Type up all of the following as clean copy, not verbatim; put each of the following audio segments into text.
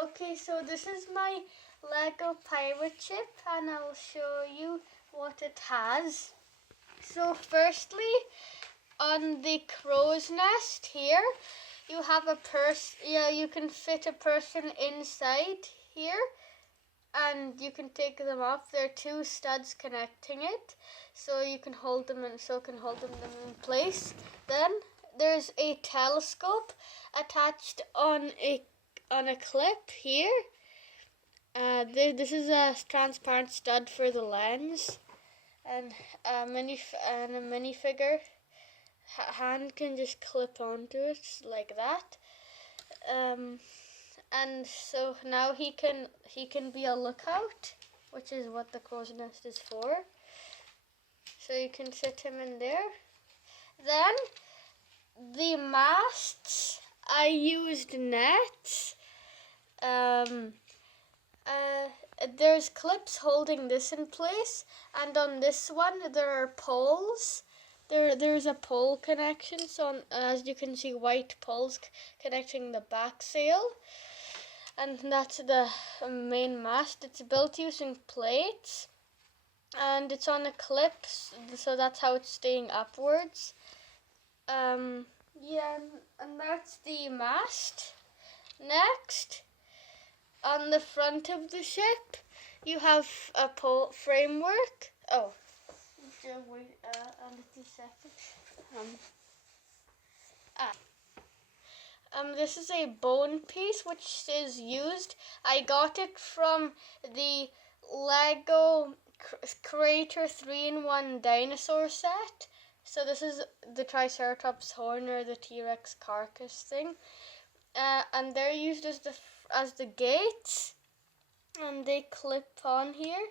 Okay, so this is my Lego pirate ship and I'll show you what it has. So firstly, on the crow's nest here, you have a you can fit a person inside here and you can take them off. There are two studs connecting it, so you can hold them in place. Then there's a telescope attached on a clip here. This is a transparent stud for the lens, and a minifigure hand can just clip onto it like that. And so now he can be a lookout, which is what the crow's nest is for. So you can sit him in there. Then the masts, I used nets. There's clips holding this in place, and on this one there are poles. There's a pole connection, so as you can see, white poles connecting the back sail, and that's the main mast. It's built using plates, and it's on a clip, so that's how it's staying upwards. Yeah, and that's the mast. Next, on the front of the ship, you have a pole framework. Oh, wait a little second. This is a bone piece which is used. I got it from the Lego Creator 3-in-1 dinosaur set. So this is the Triceratops horn or the T-Rex carcass thing. And they're used as the gates, and they clip on here,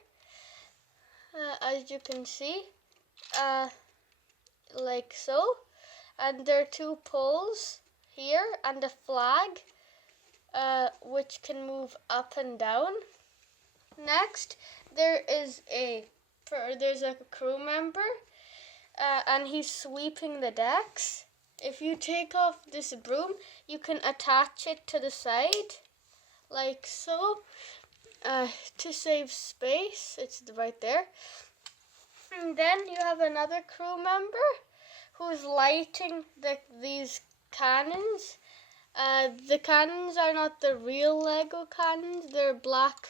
as you can see, like so. And there are two poles here and a flag, which can move up and down. Next, there's a crew member, and he's sweeping the decks. If you take off this broom, you can attach it to the side, like so, to save space. It's right there. And then you have another crew member who's lighting these cannons. The cannons are not the real Lego cannons. They're black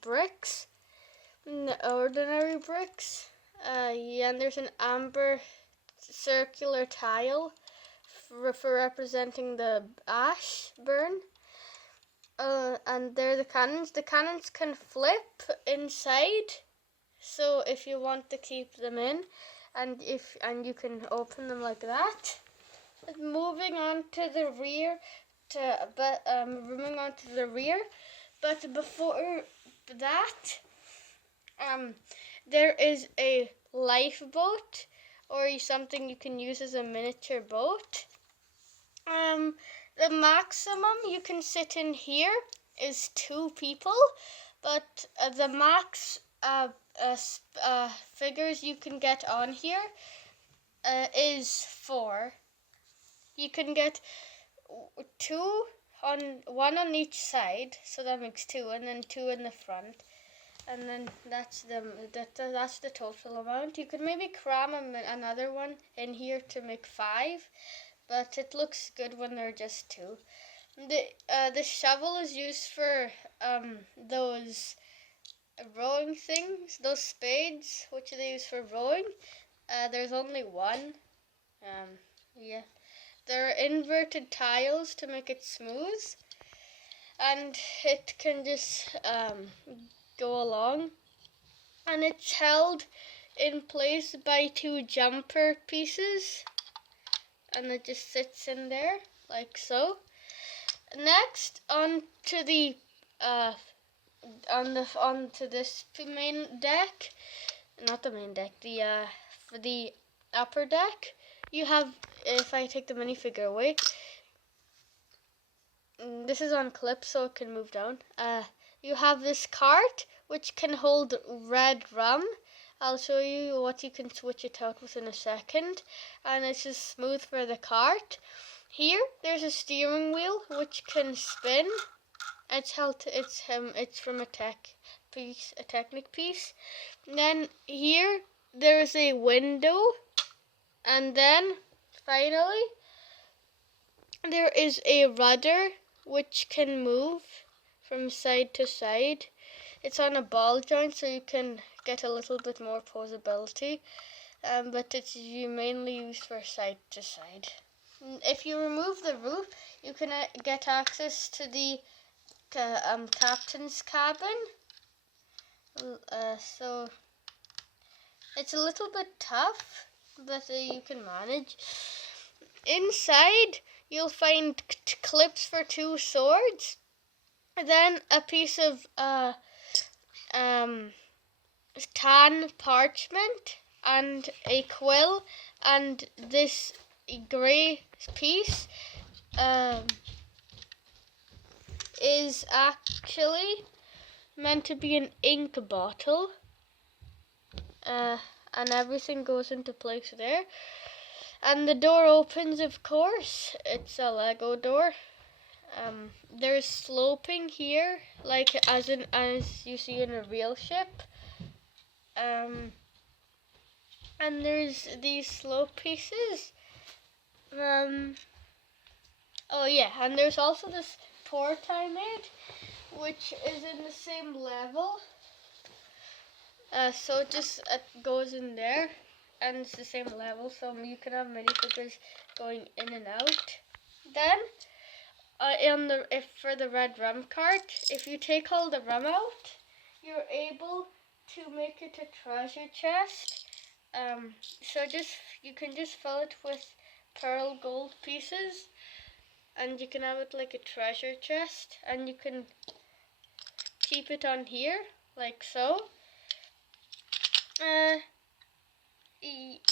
bricks, ordinary bricks. Yeah, and there's an amber circular tile for representing the ash burn. And they're the cannons. The cannons can flip inside, so if you want to keep them in, and you can open them like that. Moving on to the rear, but before that, there is a lifeboat, or something you can use as a miniature boat. The maximum you can sit in here is 2 people, but the max figures you can get on here is 4. You can get 1 on each side, so that makes 2, and then 2 in the front. And then that's the total amount. You could maybe cram another one in here to make 5, but it looks good when they're just 2. The shovel is used for those rowing things, those spades, which they use for rowing. There's only one. Yeah, there are inverted tiles to make it smooth, and it can just go along, and it's held in place by 2 jumper pieces, and it just sits in there like so. Next, onto this main deck, not the main deck, the upper deck, you have, if I take the minifigure away, this is on clip so it can move down. You have this cart which can hold red rum. I'll show you what you can switch it out with in a second, and it's just smooth for the cart. Here there's a steering wheel which can spin, It's from a Technic piece. And then here there is a window, and then finally there is a rudder which can move from side to side. It's on a ball joint, so you can get a little bit more posability, but it's mainly used for side to side. If you remove the roof, you can get access to the captain's cabin. So it's a little bit tough, but you can manage. Inside, you'll find clips for 2 swords, then a piece of tan parchment and a quill, and this grey piece is actually meant to be an ink bottle, and everything goes into place there. And the door opens, of course. It's a Lego door. There's sloping here, like as you see in a real ship. And there's these slope pieces. Oh yeah, and there's also this port I made, which is in the same level. So it just goes in there, and it's the same level, so you can have minifigures going in and out. Then, for the red rum cart, if you take all the rum out, you're able to make it a treasure chest. So you can just fill it with pearl gold pieces, and you can have it like a treasure chest, and you can keep it on here like so.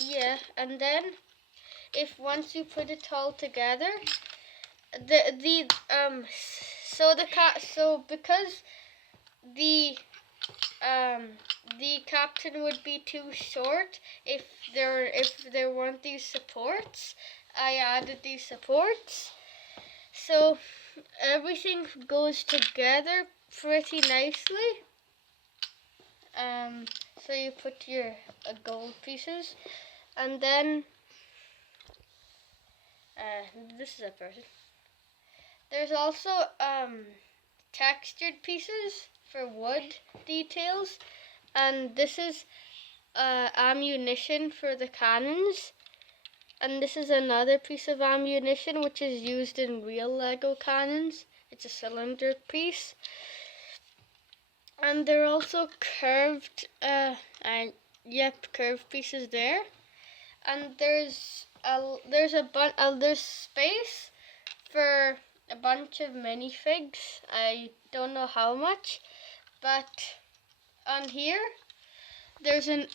Yeah, and then once you put it all together, because the captain would be too short if there weren't these supports. I added these supports, so everything goes together pretty nicely. So you put your gold pieces, and then this is a person. There's also textured pieces for wood details, and this is ammunition for the cannons, and this is another piece of ammunition which is used in real Lego cannons. It's a cylinder piece. And there are also curved pieces there. And there's space for a bunch of minifigs. I don't know how much, but on here this is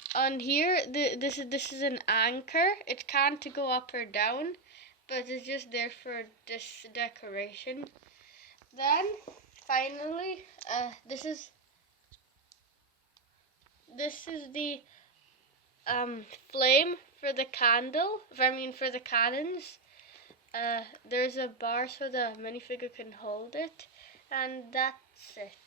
an anchor. It can't go up or down, but it's just there for this decoration. Then finally, this is the flame for the for the cannons. There's a bar so the minifigure can hold it, and that's it.